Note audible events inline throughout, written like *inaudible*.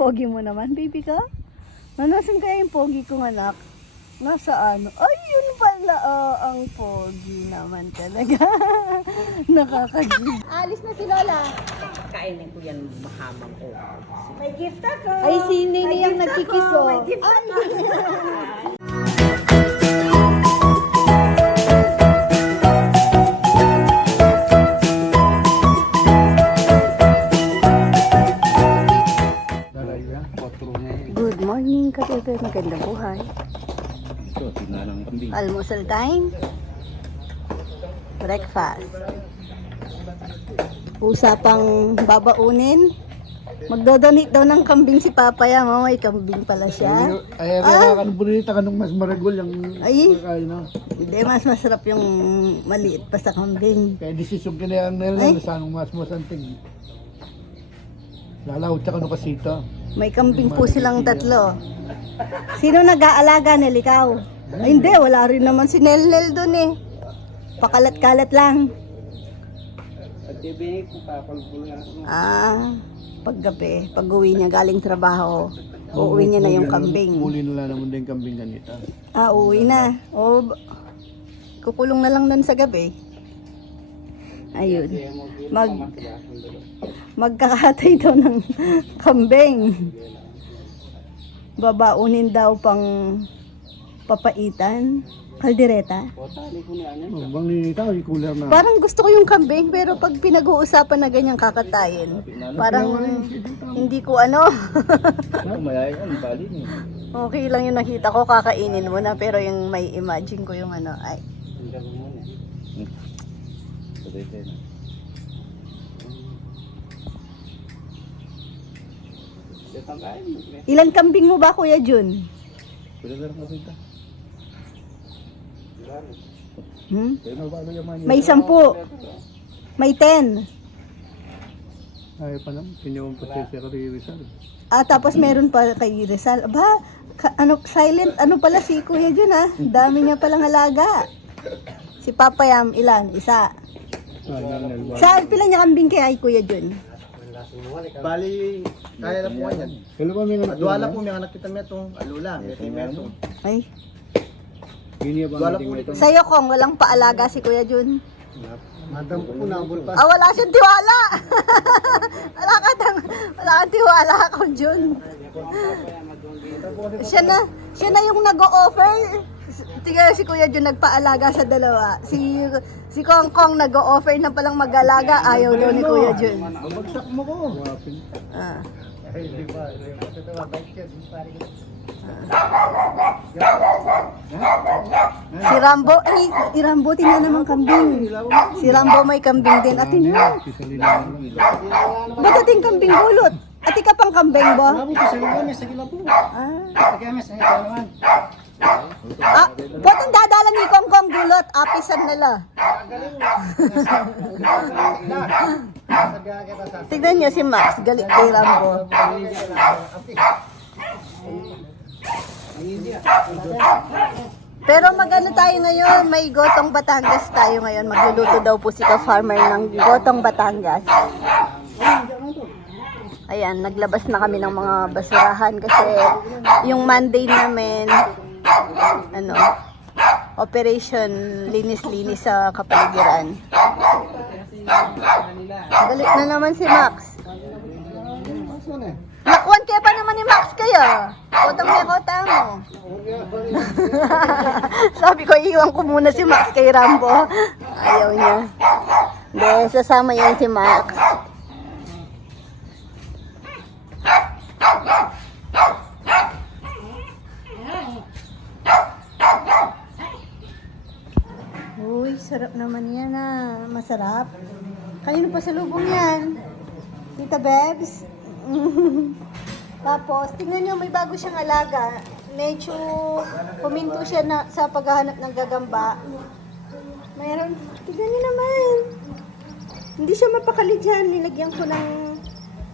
Pogi mo naman, baby ka? Nasaan kaya yung pogi kong anak? Nasa ano? Ay, yun pala. Oh, ang pogi naman talaga. *laughs* Nakakagig. Alis na si Lola. Kainin ko yan mahamang o. May gift ako. Ay, si Nini ang nagkikis oh. May gift Ay. *laughs* Magandang buhay. Ito, tinalang kambing. Almusal time. Breakfast. Usapang babaunin. Magdodonate daw ng kambing si Papaya. Mama, may kambing pala siya. Ay, ay, ay, kan bonita ka nung mas maragol yung Ay. kaya na. Hindi, mas masarap yung maliit pa sa kambing. Kaya desisyon ka na yung Ay. nila sa anong mas masanting. Lalaw tsaka nung kasita. May kambing po silang tatlo. Sino nag-aalaga nila ikaw? Ay, hindi, wala rin naman si Nelnel doon eh. Pakalat-kalat lang. Yan. Ah, paggabi, pag uwi niya galing trabaho, uuwi niya na yung kambing. Muli nila naman din kambing ganita. Ah, uwi na. O, b- kukulong na lang nun sa gabi. Ayun. Mag, magkakatay daw ng kambing. Babaunin daw pang papaitan. Kaldereta. Oh. Parang gusto ko yung kambing pero pag pinag-uusapan na ganyang kakatayin, parang hindi ko ano. *laughs* Okay lang yung nakita ko, kakainin mo na pero yung may imagine ko yung ano, ay, Hindi ko muna. Ito ang kain mo. Ilan kambing mo ba Kuya Jun? Hmm? Ano May sampu. May ten. Ay, pa naman. Pinyawang pa siya kay Rizal. Ah, tapos meron pa kay Rizal. Ba, ka- ano, silent, ano pala si Kuya Jun ah. Dami niya palang alaga. Si Papa Yam, ilan? Isa. Ah. Sa pila niya kambing kay Kuya Jun? Bali, kaya na po yan. Kailan ba may anak? Duwala po may anak kita metong alula, metong metong. Ay, Gini ba Duwala natin po ito? sa'yo kong walang paalaga si Kuya Jun. Madam po na bulta. Ah, wala siyang tiwala. *laughs* wala ka tang, wala kang tiwala kung Jun. siya na, siya na yung nag-o-offer. Tingnan si Kuya Jun nagpaalaga sa dalawa. Si si Kong Kong nag-o-offer na palang mag-alaga, ayaw daw ni Kuya Jun. Bagsak mo ko. Ah. Ba? Si Rambo, ay, si Rambo, tingnan naman kambing. Si Rambo may kambing din. Ate lang. ba't ating kambing gulot? Ate ka pang kambing ba? Mo, sa mga may sagila po. Ah. Kaya may sagila naman. Ah, potong dadala ni Kong Kong gulot, apisan nila. *laughs* Tignan niyo si Max, galit kay Rambo. Pero magano tayo ngayon, may gotong Batangas tayo ngayon. Magluluto daw po si ka-farmer ng gotong Batangas. Ayan, naglabas na kami ng mga basurahan kasi yung Monday namin, ano, operation linis-linis sa kapaligiran. Galit na naman si Max. Nakwan kaya pa naman ni Max kayo. Kotang may kota mo. Sabi ko, iwan ko muna si Max kay Rambo. Ayaw niya. Hindi, sasama yan si Max. Uy, sarap naman yan ah. Masarap. Kanino pa sa lubong yan? Tita Bebs? *laughs* Tapos, tingnan nyo, may bago siyang alaga. Medyo puminto siya na, sa paghahanap ng gagamba. Mayroon, tingnan nyo naman. Hindi siya mapakali dyan. Nilagyan ko ng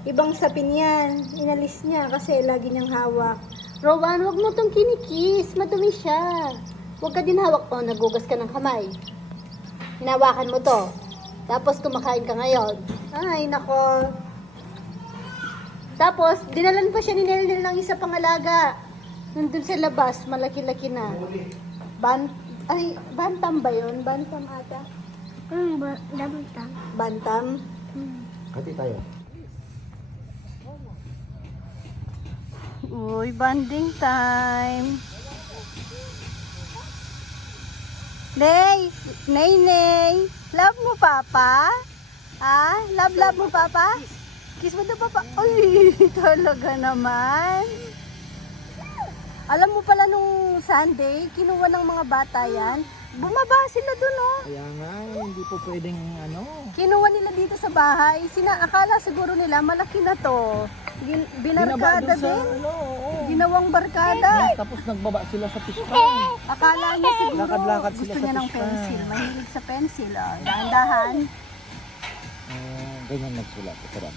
ibang sapin yan. Inalis niya kasi lagi niyang hawak. Rowan, wag mo tong kinikis. Madumi siya. Huwag ka din hawak to. Nagugas ka ng kamay. Hinawakan mo to. Tapos kumakain ka ngayon. Ay, nako. Tapos, dinalan pa siya ni Nel ng isa pang alaga. Nandun sa labas, malaki-laki na. Ban ay, bantam ba yun? Bantam ata? Hmm, ba, damtang. Bantam? Hati tayo. Uy, banding time. Nay, Nay, Nay. Love mo, Papa? Ha? Love, love mo, Papa? Kiss mo to, Papa. Uy, *laughs* talaga naman. Alam mo pala nung Sunday, kinuha ng mga bata yan. Bumaba sila dun, oh. Kaya nga, hindi po pwedeng ano. Kinuha nila dito sa bahay. Sina, akala siguro nila malaki na to. Gin, binarkada dun sa, din. ano, oo. Ginawang barkada. Tapos nagbaba sila sa pispan. Akala niya siguro Lakad-lakad sila gusto sa niya ng pencil. Mahilig sa pencil. Oh. Dahan-dahan. Ah, ganyan nagsulat. Ba?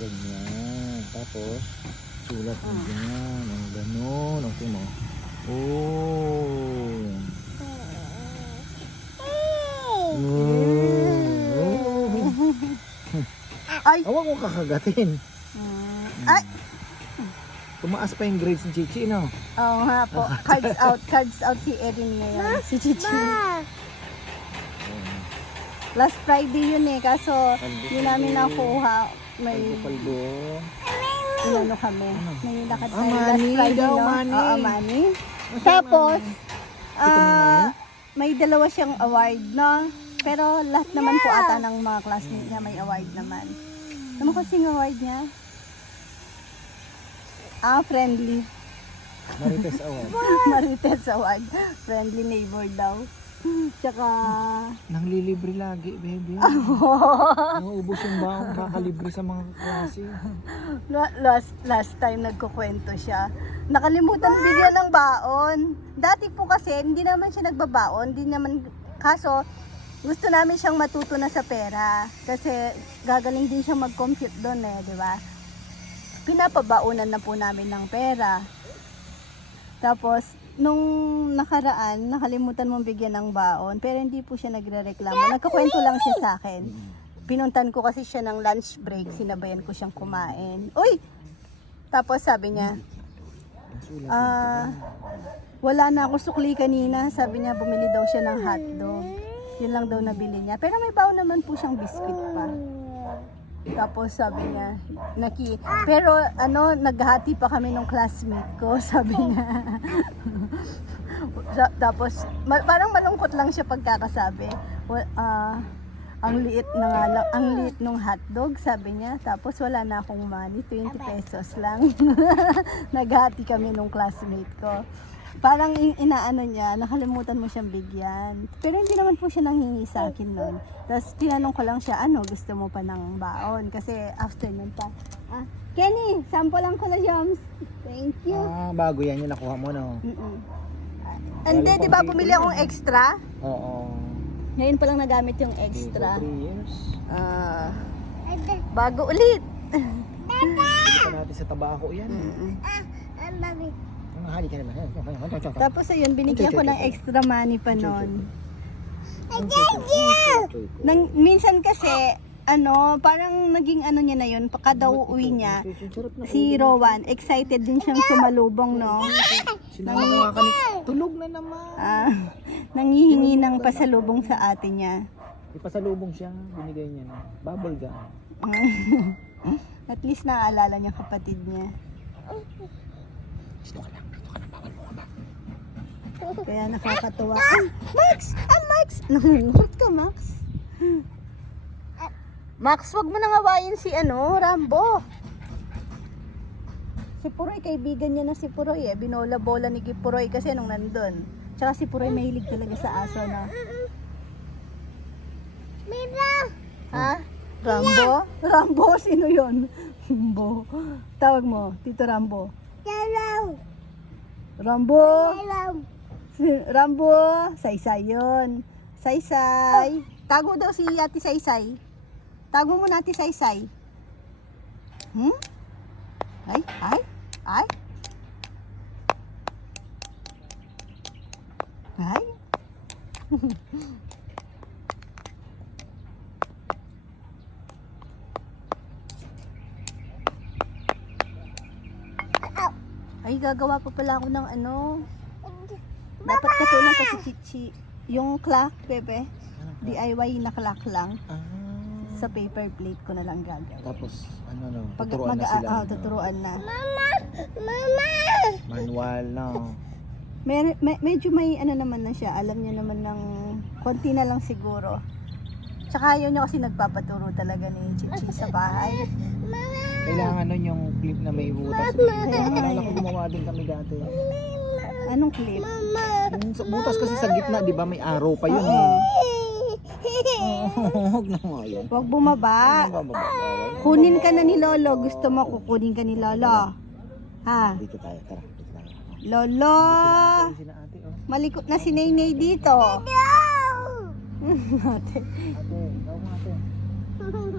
Ganyan. Tapos, sulat mo ganyan. Ang ganon. Ang mo. Oh. Oh. *laughs* Ay! Awag mo kakagatin. Mm. Ay! Tumaas pa yung grades ni Chichi, no? Oo nga po. *laughs* Cards out. Cards out si Erin ngayon. Si Chichi. Last Friday yun eh. Kaso, yun namin nakuha. May, Paldo. ano kami. May lakad Ah, tayo last money Friday, daw, no? money. Oo, money. Tapos, ah, may dalawa siyang award, no? Pero lahat naman po ata ng mga classmates niya may award naman. Ano kasing award niya? Ah, friendly. Marites Award. *laughs* Marites award. Friendly neighbor daw. Tsaka, Nang lilibre lagi, baby. *laughs* Nauubos yung baong kakalibre sa mga klase. la- last, last time nagkukwento siya. Nakalimutan bigyan ng baon. Dati po kasi, hindi naman siya nagbabaon. Hindi naman, kaso, gusto namin siyang matuto na sa pera. Kasi, gagaling din siyang mag-compute doon eh, di ba? Pinapabaunan na po namin ng pera. Tapos, nung nakaraan, nakalimutan mong bigyan ng baon, pero hindi po siya nagre-reklamo. Nagkakwento lang siya sa akin. Pinuntan ko kasi siya ng lunch break, sinabayan ko siyang kumain. Uy! Tapos sabi niya, ah, wala na ako sukli kanina. Sabi niya, bumili daw siya ng hotdog. Yun lang daw nabili niya. Pero may baon naman po siyang biscuit pa. Tapos sabi niya, naki, pero ano, naghati pa kami nung classmate ko, *laughs* sabi niya. Tapos, ma- parang malungkot lang siya pagkakasabi. Wa- ah, ang liit na nga lang, ang liit nung hotdog, sabi niya. Tapos wala na akong money, 20 pesos lang. *laughs* Naghati kami nung classmate ko. Parang in- inaano niya, nakalimutan mo siyang bigyan. Pero hindi naman po siya nanghingi sa akin nun. Tapos tinanong ko lang siya, ano, gusto mo pa ng baon? Kasi afternoon pa. Ah, Kenny, sample lang ko na jams. Thank you. Ah, bago yan yung nakuha mo, no? Mm-mm. Hindi, di ba bumili akong extra? Oo. Ngayon pa lang nagamit yung extra. 3 years. Ah, bago ulit. Hindi pa natin sa tabako yan. Ang babi. Ang hali ka naman. Tapos ayun, binigyan ko ng extra money pa noon. Nang, minsan kasi, ano, parang naging ano niya na yun, kada uwi niya, si Rowan, excited din siyang sumalubong, no? Sinama ko nga kanina. Tulog na naman. Ah, nangihingi ng pasalubong sa ate niya. Ipasalubong siya. Binigay niya na. Bubble gum. *laughs* At least naaalala niya kapatid niya. Kaya nakakatuwa. Ah, Max! Ah, Max! Nangungot ka, Max. Max, wag mo nang hawain si ano, Rambo. Si Puroy, kaibigan niya na si Puroy eh. Binola-bola ni Puroy kasi nung nandun. Tsaka si Puroy mahilig talaga sa aso na. Mira! Ha? Rambo? Rambo? Sino yon? Rambo. Tawag mo, Tito Rambo. Dalaw! Rambo! *laughs* Rambo! Saysay yun. Saysay. Tago daw si Ate Saysay. Tago mo na Ate Saysay. Hmm? Ay, ay, ay. Ay. *laughs* Ay, gagawa pa pala ako ng ano. Dapat katulong ko si Chichi. Yung clock, bebe. DIY na clock lang. Ah, Sa paper plate ko na lang gagawin. tapos, ano no, Pag tuturuan mag na sila. ah, ano, tuturuan na. Mama! Manual na. Mer- me- medyo may ano naman na siya. Alam niya naman ng konti na lang siguro. Tsaka yun yung kasi nagpapaturo talaga ni Chichi sa bahay. Kailangan nun yung clip na may butas. Naalala ko gumawa din kami dati. Anong clip? Yung sa- butas kasi sa gitna, di ba may arrow pa yun eh. *laughs* Huwag na mo yan. Huwag bumaba. Ano ba? Kunin ka na ni Lolo. Gusto mo kukunin ka ni Lolo. Ha? Dito tayo, tara. Dito tayo. Lolo! Ayun sila ate, oh. Malikot na si Naynay dito. Ate, *laughs* ikaw nga ate.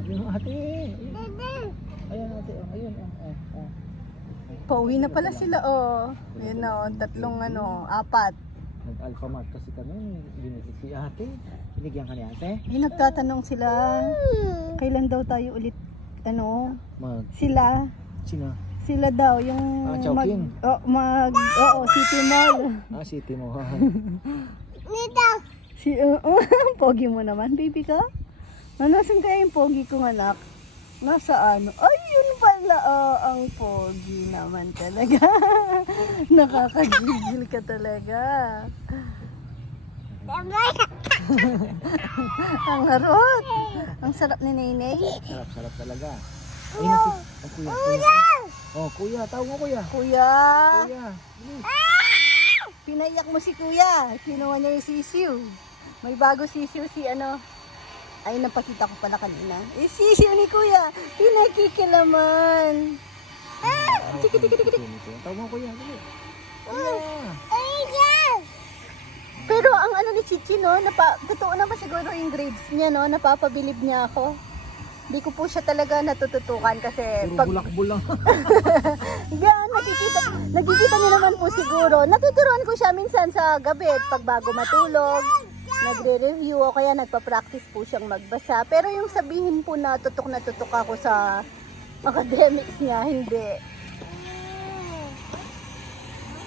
Yung ate. Ayun. Ayun ate, oh. Ayun, oh. Oh, oh. Pauwi na pala sila, oh. Ayun na, oh. Tatlong, ano, apat. Nag-alphamart kasi kami. Binigyan si ate. Binigyan ka ni ate. Ay, nagtatanong sila. Kailan daw tayo ulit, ano, Mag, sila. sino? Sila daw, yung Ah, mag, oh, mag, oo, City Mall. Ah, city mo. Nito! Si, oo, *laughs* pogi mo naman, baby ka. Ah, Nasaan kaya yung pogi kong anak? Nasaan? Ay, yun pala, oh, ang pogi naman talaga. *laughs* Nakakagigil ka talaga. *laughs* Ang harot. Ang sarap ni Nenay. sarap, sarap talaga. Ayun na si... Oh, kuya. Kuya! Oh, kuya. Tawag mo kuya. Kuya, Kuya. bilis. pinaiyak mo si kuya. Kinuha niya yung sisiw. May bago sisiw si ano. Ay, napakita ko pala kanina. Eh, sisiw ni kuya. Pinakikilaman. Tiki, tiki, tiki, tiki. Tawag mo kuya. Dali. Kuya. Pero ang ano ni Chichi, no, napa, totoo naman siguro yung grades niya, no, napapabilib niya ako. Hindi ko po siya talaga natututukan kasi Puro pag bulak-bulak. *laughs* Yan, nakikita, nakikita niyo naman po siguro. Natuturuan ko siya minsan sa gabi pag bago matulog. Nagre-review o kaya nagpa-practice po siyang magbasa. Pero yung sabihin po na tutok na tutok ako sa academics niya, hindi.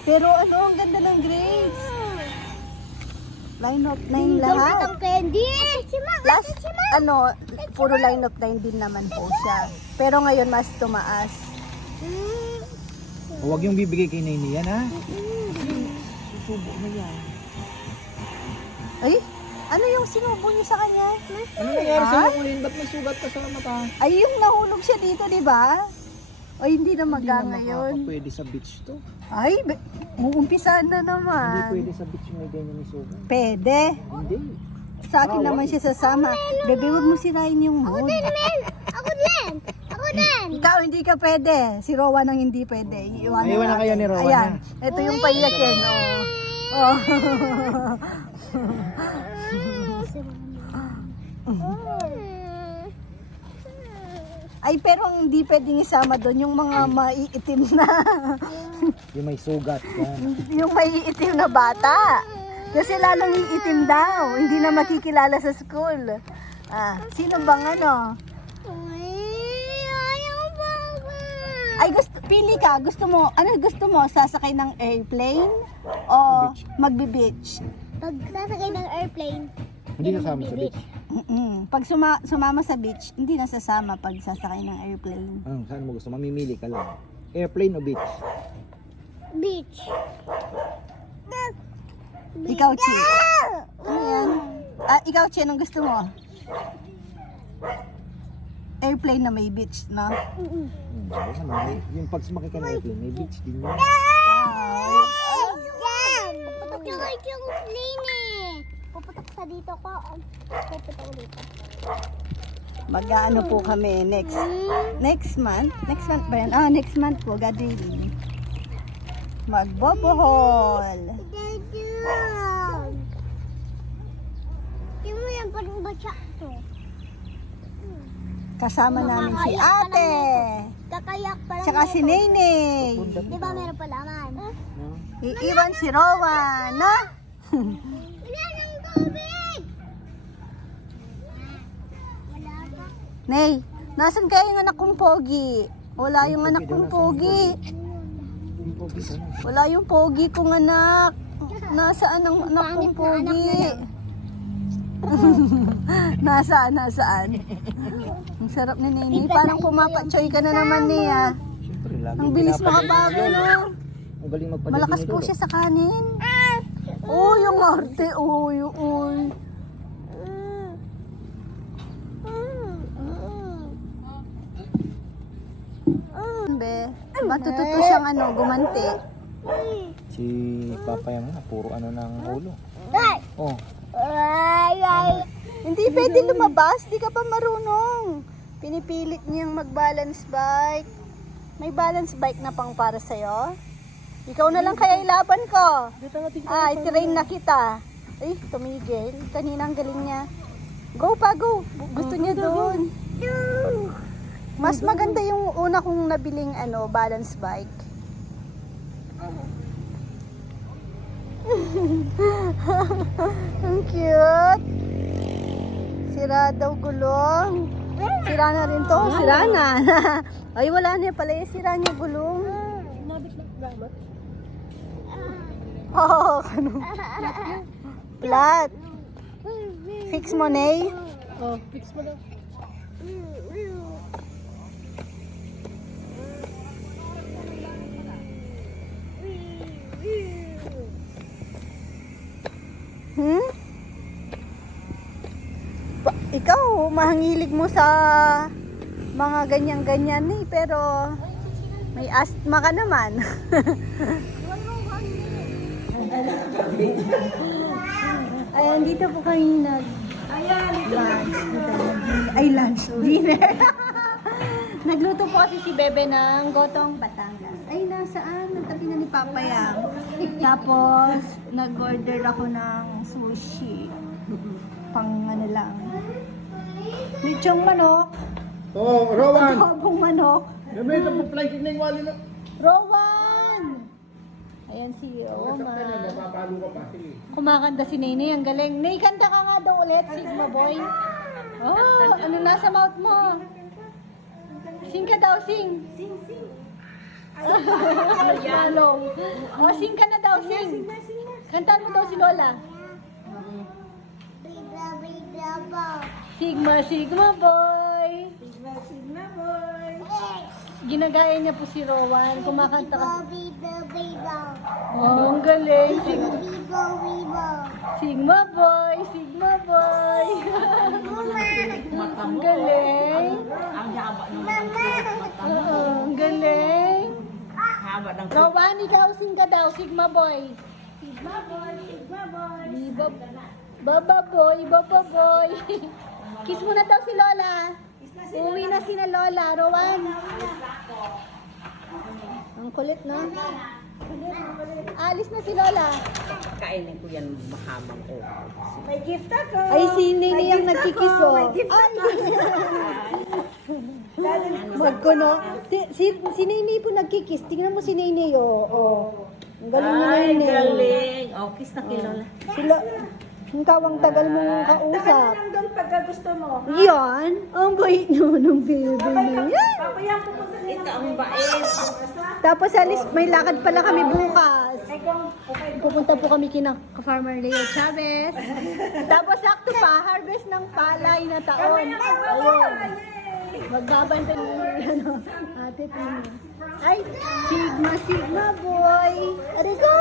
Pero ano, ang ganda ng grades. Line of 9 lahat. Ang candy! Last, ano, puro line of 9 din naman po siya. Pero ngayon mas tumaas. Huwag yung bibigay kay Naini yan, ha? Susubo na yan. Ay, ano yung sinubo niyo sa kanya? Ano nangyari sa'yo, Kulin? Ba't may sugat ka sa mata? Ay, yung nahulog siya dito, di ba? O hindi na maga Hindi na ngayon. makakapwede sa beach to. Ay, be- uumpisahan na Hindi naman. pwede sa beach may ganyan may sugat. Pwede. Hindi. Sa akin naman siya sasama. Bebe, wag mo sirain yung mood. Ako din! Ako din! Ikaw, hindi ka pwede. Si Rowan ang hindi pwede. Iiwanan na natin. kayo ni Rowan, Ayan. Ito yung paiyakin. Oh. Oh. *laughs* Ay, pero hindi pwedeng isama doon yung mga maiitim na. *laughs* Yung may sugat. Yan. yung maiitim na bata. Kasi lalong iitim daw. Hindi na makikilala sa school. Ah, sino bang ano? Ayaw ba Ay, gusto, pili ka. Gusto mo, ano gusto mo? Sasakay ng airplane? O Beach. magbe-beach? Pag sasakay ng airplane, Hindi kasama sa beach. Mm-mm. Pag suma, sumama sa beach, hindi na sasama pag sasakay ng airplane. Ano, saan mo gusto? Mamimili ka lang. Airplane o beach? beach. Ikaw, Chi. Ano yan? Ah, ikaw, Chi, anong gusto mo? Airplane na may beach, no? May- yung pag sumakay ka airplane, may beach din yun. Puputok yung plane eh. Puputok sa dito ko. Puputok ko dito. Mag-ano po kami next next month. Next month ba yan? Ah, next month po, willing. Magbobohol. Daddy! Di mo yan parang batya to. Kasama namin si ate. Kakayak pa lang. Tsaka si Nenay. Di ba meron pa laman? Iiwan si Rowan, no? *laughs* Wala ng tubig! Wala pa. Nay, nasan kaya yung anak kong pogi? Wala yung anak kong pogi. Wala yung pogi kong anak. *laughs* Nasaan ang anak kong pogi? *laughs* nasaan, nasaan? Ang sarap ni Nini. Parang pumapatsoy ka na naman niya. Siyempre, lagi Ang bilis makabago, no? Ang galing magpadali Malakas po siya sa kanin. Oh, yung arte. Uy, uy. Be, matututo siyang ano, gumanti. Si Papa yung nga, puro ano ng ulo. Oh, Ay, ay. Hindi pwede lumabas, di ka pa marunong. Pinipilit niyang mag-balance bike. May balance bike na pang para sa'yo? Ikaw na lang kaya ilaban ko. Ah, train na kita. Ay, tumigil. Kanina ang galing niya. Go pa, go. Gusto niya doon. Mas maganda yung una kong nabiling ano, balance bike. *laughs* ang cute. Sira daw gulong. Sira na rin to. Sira na. *laughs* Ay, wala na pala yung sira niya gulong. Oo, oh, ano. Flat. Fix mo, Nay. Oh, fix mo daw. Hmm? Ba- ikaw, mahangilig mo sa mga ganyan-ganyan eh, pero may asthma ka naman. *laughs* Ayan, dito po kami nag lunch. Ay, lunch, dinner. *laughs* Nagluto po kasi si Bebe ng gotong Batangas. Ay, nasaan? Nagtabi na ni Papa Yang. Tapos, nag-order ako ng sushi. Pang ano lang. Lechong manok. Oh, Rowan! Adobong manok. Gamay ito po planking na yung wali na. Rowan! Ayan si Oma. Napapalo ka pa. Sige. Kumakanta si Nene, ang galing. Nay, kanta ka nga daw ulit, Sigma Boy. Oh, ano nasa mouth mo? Sing ka daw, sing. Sing, sing. *laughs* Yalo. Oh, sing ka na daw, sing. Kantaan mo daw si Lola. Bida, bida, bo. Sigma, Sigma Boy. Sigma, Sigma Boy. Ginagaya niya po si Rowan. Kumakanta ka. Bida, bida. Oh, ang galing. Sig- Bibo, bibo. Sigma Boy, Sigma Boy. ang galing. Mama. Oo, ang galing. Rowan, ikaw sing ka daw, Sigma Boy. Sigma Boy, Sigma Boy. Baba Boy, Baba Boy. *laughs* Kiss mo na daw si Lola. Uwi na si na Lola, Rowan. Ang kulit, no? Alis na si Lola. Kainin ko yan mahamang ko. Ay, si Nini yung nagkikis, oh. Ay! *laughs* Magkuno. Si, si, si Nini po nagkikis. Tingnan mo si Nini, oh. oh. Ang galing ni Ay, Nini. galing. Oh, kiss na kay Lola. Sila, ang tawang tagal mong kausap. doon pagka gusto mo. Yan, ang bait nyo ng baby na yan. Papayang pupunta din Ito ang bait. Tapos alis, may lakad pala kami bukas. Pupunta po kami kina ka-farmer Leo Chavez. Tapos sakto pa, harvest ng palay na taon. Ayun. Magbabantay ni ano, ate Tini. Ay, Sigma, Sigma boy. Are ko?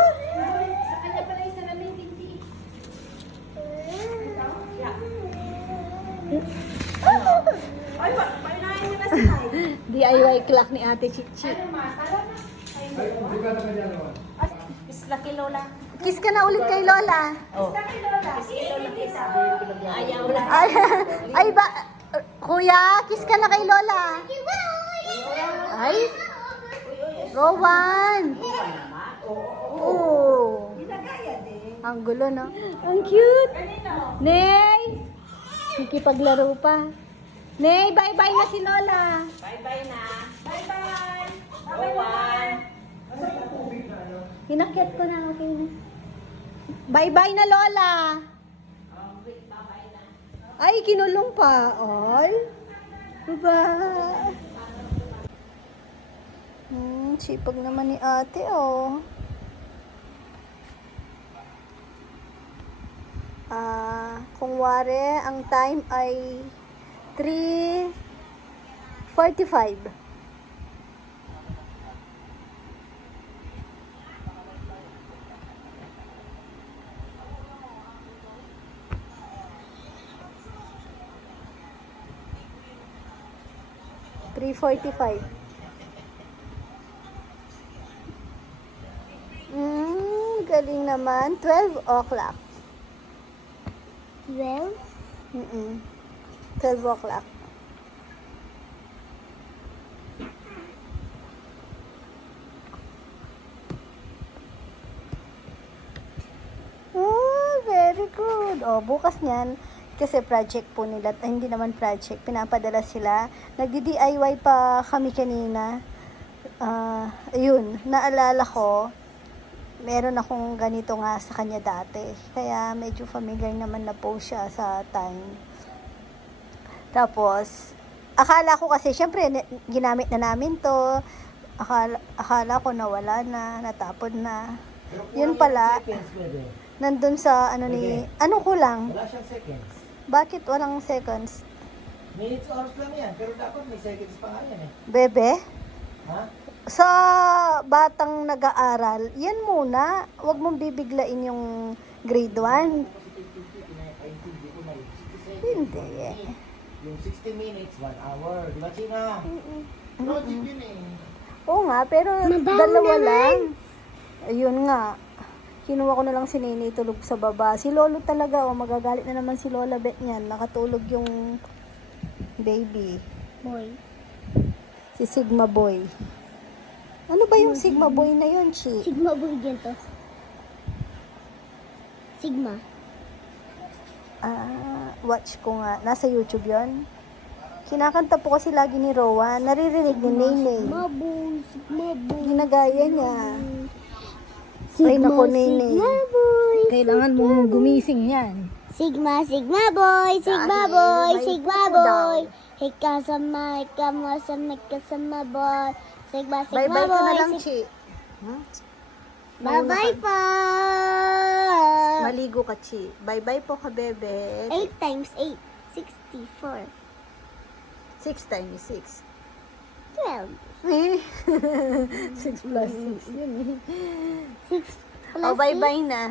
Ay, pa- paunahin niyo na si. DIY clock ni ate Chichi. Kiss na kay Lola. Kiss ka na ulit kay Lola. Ayaw na. Ay, ay ba, kuya, kiss ka na kay Lola. Ay, Rowan. Oo. Ang gulo, no? Ang cute. Ney! Nakikipaglaro pa. Ney, bye-bye na si Lola. Bye-bye na. Bye-bye. Rowan. Hinakyat ko na, okay na. Bye-bye na, Lola. Ay, kinulong pa. Ay. Bye. Hmm, sipag naman ni ate, oh. Ah, kung wari, ang time ay 3.45. Three forty-five. Mm, galing naman. 12 o'clock. 12? Mm-mm. 12 o'clock. Oh, very good. Oh, bukas niyan, kasi project po nila, eh, hindi naman project, pinapadala sila. Nagdi-DIY pa kami kanina. Ah, ayun, naalala ko, meron akong ganito nga sa kanya dati. Kaya medyo familiar naman na po siya sa time. Tapos, akala ko kasi, syempre, na- ginamit na namin to. Akala, akala ko nawala na, natapon na. Yun pala, Seconds, bebe. nandun sa ano ni, ano kulang? Wala siyang seconds. Bakit walang seconds? Minutes, oras lang yan. Pero dapat may seconds pa nga yan eh. Bebe? Ha? Sa batang nag-aaral, yan muna. Huwag mong bibiglain yung grade 1. Pinaka-intindi ko na yung 60 seconds. Hindi eh. Yung 60 minutes, 1 hour. Di ba, China? Yun eh. Oo nga, pero dalawa lang. Ayun nga. Kinuha ko na lang si Nene tulog sa baba. Si Lolo talaga, oh, magagalit na naman si Lola Bet niyan. Nakatulog yung baby. Boy. Si Sigma Boy. Ano ba yung Sigma Boy na yun, Chi? Sigma boy din to. Sigma. Ah, watch ko nga. Nasa YouTube yon. Kinakanta po kasi lagi ni Rowan. Naririnig ni Nene. Sigma boy. Sigma boy. Ginagaya niya. Ay, nako, Nene. Sigma boy. Kailangan mong gumising yan. Sigma, Sigma boy, Sigma Dahil boy, may Sigma pupo daw. boy. Hikasama, hikamasama, hikasama boy. Sigma, Sigma Bye-bye ka boy. na lang, Chi. Hmm? Bye-bye po. Maligo ka, Chi. Bye-bye po ka, bebe. 8 times 8, 64. 6 times 6. 12. Eh? 6 plus 6. Yun eh. 6 plus Oh, bye-bye na.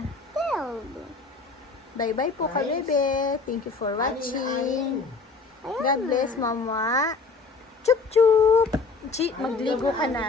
12. Bye-bye po ka, bebe. Thank you for watching. God bless, mama. Chup-chup. Chi, magligo ka na.